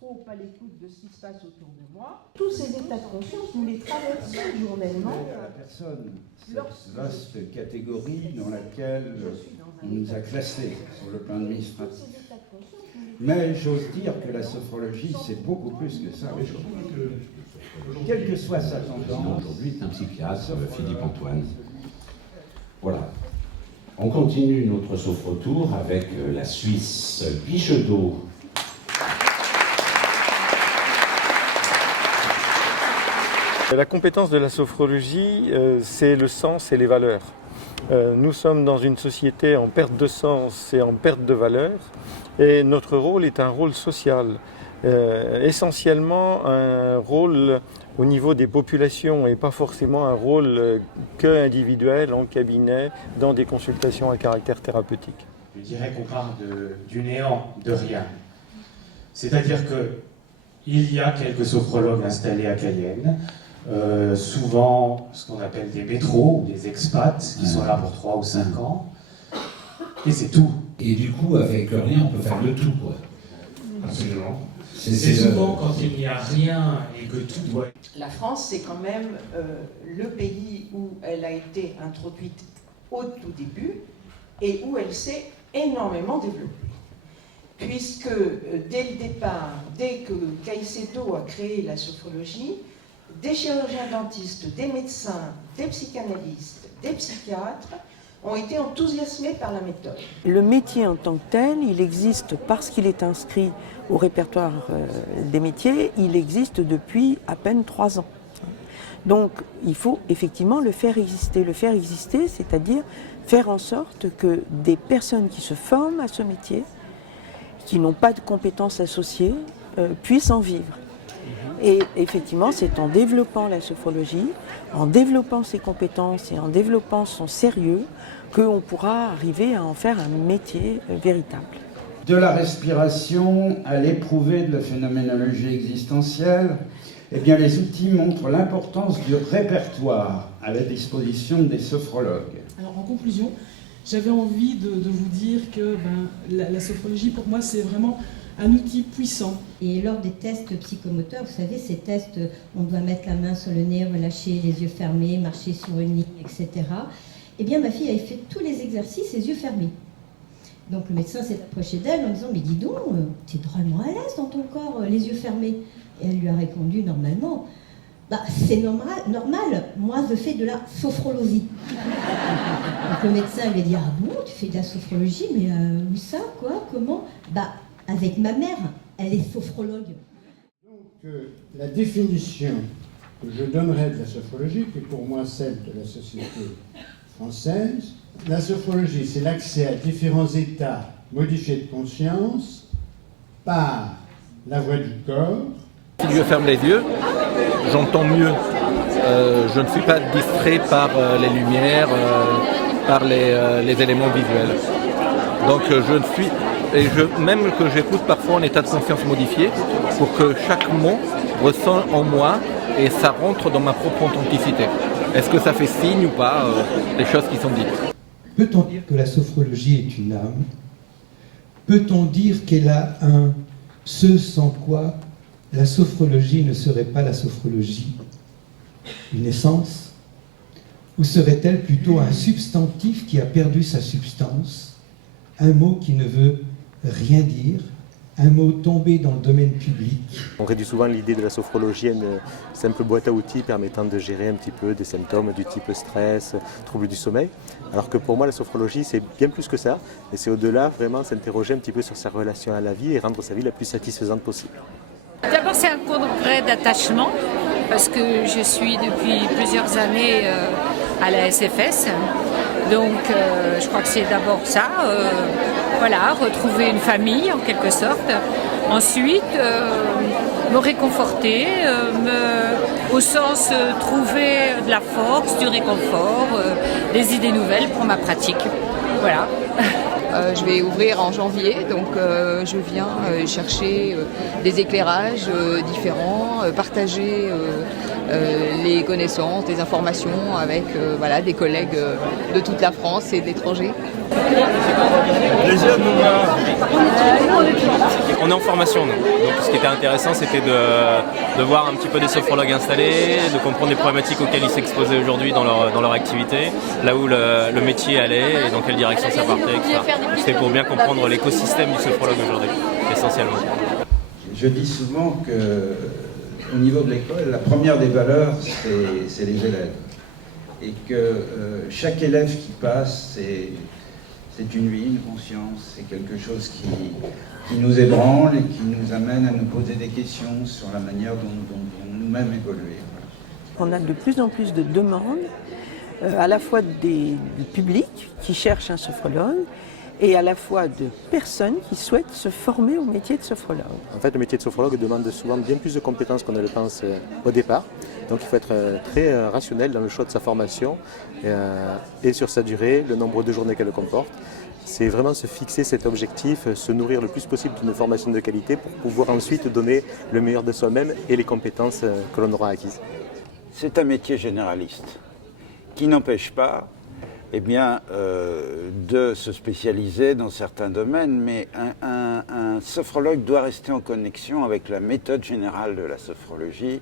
trop à l'écoute de ce qui se passe autour de moi. Tous ces états de conscience, nous les traversons journellement. À la personne, cette vaste catégorie dans laquelle on nous a classés sur le plan administratif. Mais j'ose dire que la sophrologie, c'est beaucoup plus que ça. Quelle que soit sa tendance. Aujourd'hui, c'est un psychiatre, Philippe Antoine. Voilà. On continue notre sophrotour avec la Suisse Pichedeau. La compétence de la sophrologie, c'est le sens et les valeurs. Nous sommes dans une société en perte de sens et en perte de valeurs, et notre rôle est un rôle social, essentiellement un rôle au niveau des populations et pas forcément un rôle que individuel en cabinet dans des consultations à caractère thérapeutique. Je dirais qu'on part du néant, de rien. C'est-à-dire qu'il y a quelques sophrologues installés à Cayenne, souvent ce qu'on appelle des métros ou des expats qui sont là pour 3 ou 5 ans, et c'est tout. Et du coup, avec rien, on peut faire de tout, quoi. Absolument. C'est souvent quand il n'y a rien et que tout doit... La France, c'est quand même le pays où elle a été introduite au tout début et où elle s'est énormément développée. Puisque dès le départ, dès que Caicedo a créé la sophrologie, des chirurgiens dentistes, des médecins, des psychanalystes, des psychiatres ont été enthousiasmés par la méthode. Le métier en tant que tel, il existe parce qu'il est inscrit au répertoire des métiers, il existe depuis à peine 3 ans. Donc il faut effectivement le faire exister, c'est-à-dire faire en sorte que des personnes qui se forment à ce métier, qui n'ont pas de compétences associées, puissent en vivre. Et effectivement, c'est en développant la sophrologie, en développant ses compétences et en développant son sérieux qu'on pourra arriver à en faire un métier véritable. De la respiration à l'éprouvé de la phénoménologie existentielle, eh bien, les outils montrent l'importance du répertoire à la disposition des sophrologues. Alors en conclusion, j'avais envie de vous dire que la sophrologie pour moi c'est vraiment un outil puissant. Et lors des tests psychomoteurs, vous savez, ces tests, on doit mettre la main sur le nez, relâcher les yeux fermés, marcher sur une ligne, etc. Eh bien, ma fille avait fait tous les exercices les yeux fermés. Donc le médecin s'est approché d'elle en disant « Mais dis donc, t'es drôlement à l'aise dans ton corps, les yeux fermés ». Et elle lui a répondu normalement « C'est normal, moi je fais de la sophrologie ». Donc le médecin lui a dit « Ah bon, tu fais de la sophrologie, mais où ça, quoi, comment ?» Avec ma mère, elle est sophrologue. Donc, la définition que je donnerais de la sophrologie, qui est pour moi celle de la société française, la sophrologie, c'est l'accès à différents états modifiés de conscience par la voix du corps. Si je ferme les yeux, j'entends mieux. Je ne suis pas distrait par les lumières, par les éléments visuels. Donc je ne suis... Et même que j'écoute parfois en état de conscience modifié pour que chaque mot ressent en moi et ça rentre dans ma propre authenticité. Est-ce que ça fait signe ou pas les choses qui sont dites? Peut-on dire que la sophrologie est une âme? Peut-on dire qu'elle a un ce sans quoi la sophrologie ne serait pas la sophrologie? Une essence? Ou serait-elle plutôt un substantif qui a perdu sa substance? Un mot qui ne veut rien dire, un mot tombé dans le domaine public. On réduit souvent l'idée de la sophrologie à une simple boîte à outils permettant de gérer un petit peu des symptômes du type stress, troubles du sommeil. Alors que pour moi, la sophrologie, c'est bien plus que ça. Et c'est au-delà, vraiment, s'interroger un petit peu sur sa relation à la vie et rendre sa vie la plus satisfaisante possible. D'abord, c'est un congrès d'attachement, parce que je suis depuis plusieurs années à la SFS. Donc, je crois que c'est d'abord ça. Voilà, retrouver une famille en quelque sorte. Ensuite, me réconforter, au sens trouver de la force, du réconfort, des idées nouvelles pour ma pratique. Voilà. Je vais ouvrir en janvier, donc je viens chercher des éclairages différents, partager les connaissances, des informations avec des collègues de toute la France et de l'étranger. Plaisir de vous voir. on est en formation, nous. Donc ce qui était intéressant, c'était de voir un petit peu des sophrologues installés, de comprendre les problématiques auxquelles ils s'exposaient aujourd'hui dans leur activité, là où le métier allait et dans quelle direction ça partait, etc. C'était pour bien comprendre l'écosystème du sophrologue aujourd'hui, essentiellement. Je dis souvent que au niveau de l'école, la première des valeurs, c'est les élèves. Et que chaque élève qui passe, c'est une vie, une conscience, c'est quelque chose qui nous ébranle et qui nous amène à nous poser des questions sur la manière dont nous-mêmes évoluer. On a de plus en plus de demandes, à la fois du public qui cherche un sophrologue, et à la fois de personnes qui souhaitent se former au métier de sophrologue. En fait, le métier de sophrologue demande souvent bien plus de compétences qu'on ne le pense au départ. Donc il faut être très rationnel dans le choix de sa formation et sur sa durée, le nombre de journées qu'elle comporte. C'est vraiment se fixer cet objectif, se nourrir le plus possible d'une formation de qualité pour pouvoir ensuite donner le meilleur de soi-même et les compétences que l'on aura acquises. C'est un métier généraliste qui n'empêche pas de se spécialiser dans certains domaines, mais un sophrologue doit rester en connexion avec la méthode générale de la sophrologie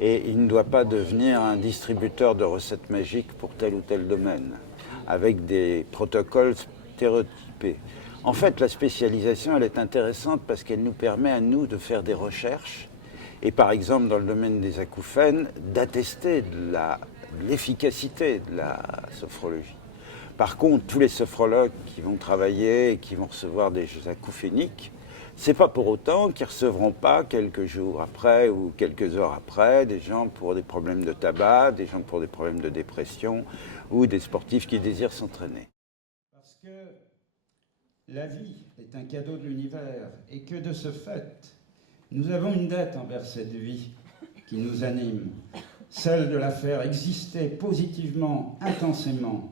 et il ne doit pas devenir un distributeur de recettes magiques pour tel ou tel domaine, avec des protocoles stéréotypés. En fait, la spécialisation, elle est intéressante parce qu'elle nous permet à nous de faire des recherches et par exemple dans le domaine des acouphènes, d'attester de l'efficacité de la sophrologie. Par contre, tous les sophrologues qui vont travailler et qui vont recevoir des acouphéniques, c'est pas pour autant qu'ils ne recevront pas quelques jours après ou quelques heures après des gens pour des problèmes de tabac, des gens pour des problèmes de dépression ou des sportifs qui désirent s'entraîner. Parce que la vie est un cadeau de l'univers et que de ce fait, nous avons une dette envers cette vie qui nous anime, celle de la faire exister positivement, intensément,